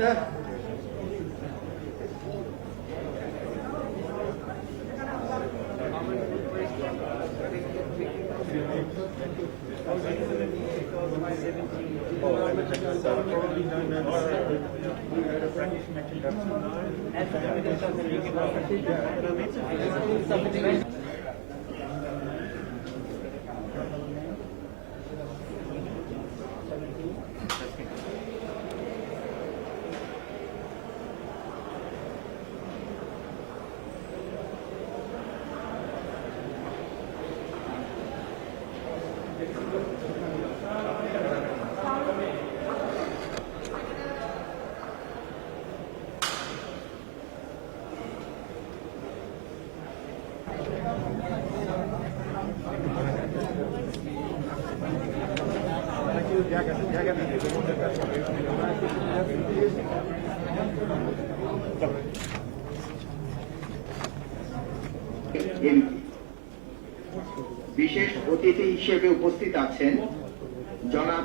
Yeah. Thank you. বিশেষ অতিথি হিসেবে উপস্থিত আছেন জনাব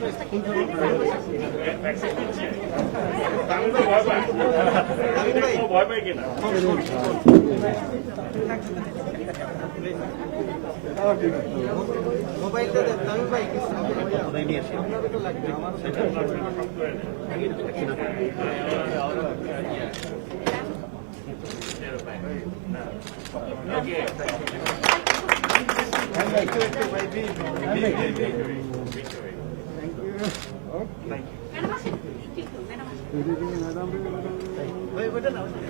জুনাব ম্যাডাম আসেন একটু madam madam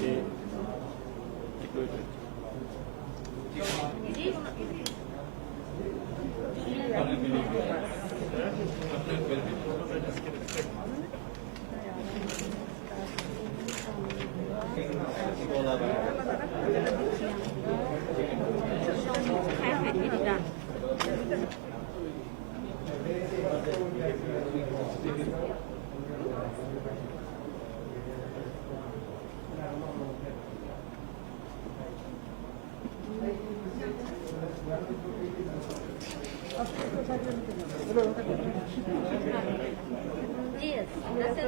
し。いろ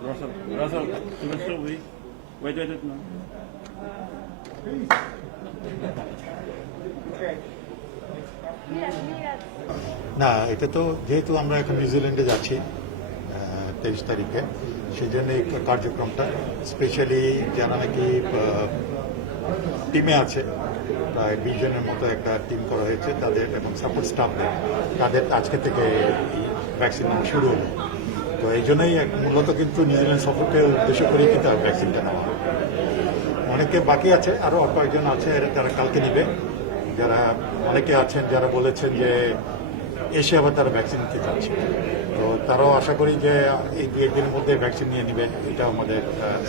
Russell, Russell, you still wait. Wait, wait, wait, no. না এটা তো যেহেতু আমরা এখন নিউজিল্যান্ডে যাচ্ছি তেইশ তারিখে সেই জন্য এই কার্যক্রমটা স্পেশালি যারা নাকি টিমে আছে প্রায় বিশ জনের মতো একটা টিম করা হয়েছে তাদের এবং সাপোর্ট স্টাফদের তাদের আজকে থেকে ভ্যাকসিন শুরু হলো তো এই জন্যই এক- মূলত কিন্তু নিউজিল্যান্ড সফরকে উদ্দেশ্য করে কিন্তু ভ্যাকসিনটা নেওয়া। অনেকে বাকি আছে আরও কয়েকজন আছে এরা তারা কালকে নিবে। যারা অনেকে আছেন যারা বলেছেন যে এসে আবার তারা ভ্যাকসিন নিতে চাচ্ছে। তো তারাও আশা করি যে এই দু একদিনের মধ্যে ভ্যাকসিন নিয়ে নেবে এটা আমাদের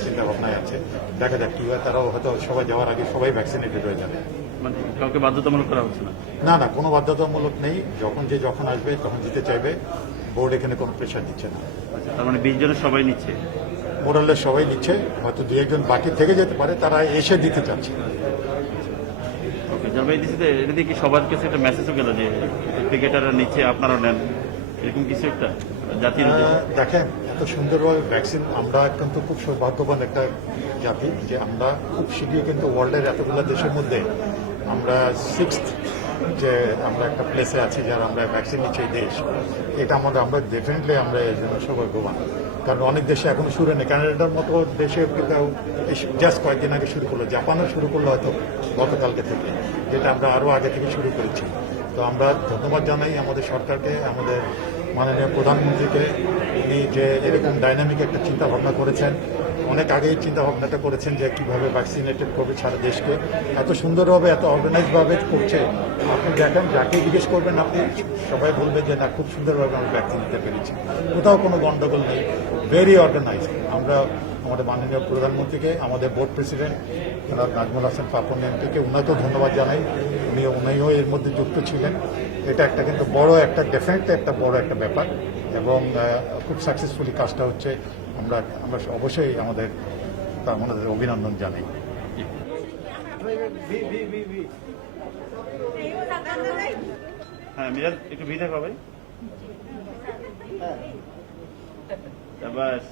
চিন্তা ভাবনায় আছে। দেখা যাক কি হয় তারাও হয়তো সবাই যাওয়ার আগে সবাই ভ্যাকসিনেটেড হয়ে যাবে। মানে কাউকে বাধ্যতামূলক করা হচ্ছে না? না না কোনো বাধ্যতামূলক নেই। যখন যে যখন আসবে তখন যেতে চাইবে। বোর্ড এখানে কোনো প্রেশার দিচ্ছে না। আচ্ছা তার মানে বিশ জনের সবাই নিচ্ছে? মোরালের সবাই নিচ্ছে হয়তো দু একজন বাকি থেকে যেতে পারে তারা এসে দিতে চাচ্ছে। ওকে যাবে এই দিচ্ছে এটা দিয়ে কি সবার কাছে একটা মেসেজও গেল যে ক্রিকেটাররা নিচ্ছে নেন? এরকম কিছু একটা? জাতির দেখেন এত সুন্দরভাবে ভ্যাকসিন আমরা কিন্তু খুব সৌভাগ্যবান একটা জাতি যে আমরা খুব শীঘ্রই কিন্তু ওয়ার্ল্ডের এতগুলো দেশের মধ্যে আমরা সিক্স যে আমরা একটা প্লেসে আছি যারা আমরা ভ্যাকসিন নিচ্ছি এই দেশ, এটা আমাদের, আমরা ডেফিনেটলি আমরা এর জন্য সৌভাগ্যবান। কারণ অনেক দেশে এখনও শুরু নেই। কানাডার মতো দেশে জাস্ট কয়েকদিন আগে শুরু করল। জাপানও শুরু করল হয়তো গতকালকে থেকে, যেটা আমরা আরও আগে থেকে শুরু করেছি। তো আমরা ধন্যবাদ জানাই আমাদের সরকারকে, আমাদের মাননীয় প্রধানমন্ত্রীকে। উনি যে এরকম ডাইনামিক একটা চিন্তা ভাবনা করেছেন অনেক আগেই চিন্তা ভাবনাটা করেছেন যে কীভাবে ভ্যাকসিনেটেড করবে সারা দেশকে। এত সুন্দরভাবে, এত অর্গানাইজভাবে করছে। আপনি দেখেন, যাকে জিজ্ঞেস করবেন, আপনি সবাই বলবে যে না, খুব সুন্দরভাবে আমরা ভ্যাকসিন নিতে পেরেছি। কোথাও কোনো গণ্ডগোল নেই। ভেরি অর্গানাইজ আমরা আমাদের মাননীয় প্রধানমন্ত্রীকে, আমাদের বোর্ড প্রেসিডেন্ট জনাব নাজমুল হাসান পাপন এমপিকে উন্নত ধন্যবাদ জানাই। উনি উনিও এর মধ্যে যুক্ত ছিলেন। এটা একটা কিন্তু বড় একটা ডেফিনেটলি একটা বড় একটা ব্যাপার। এবং খুব সাকসেসফুলি কাজটা হচ্ছে আমরা আমরা অবশ্যই আমাদের তার আমাদের অভিনন্দন জানাই। হ্যাঁ মিরাজ, একটু ভি দেখো ভাই বাস।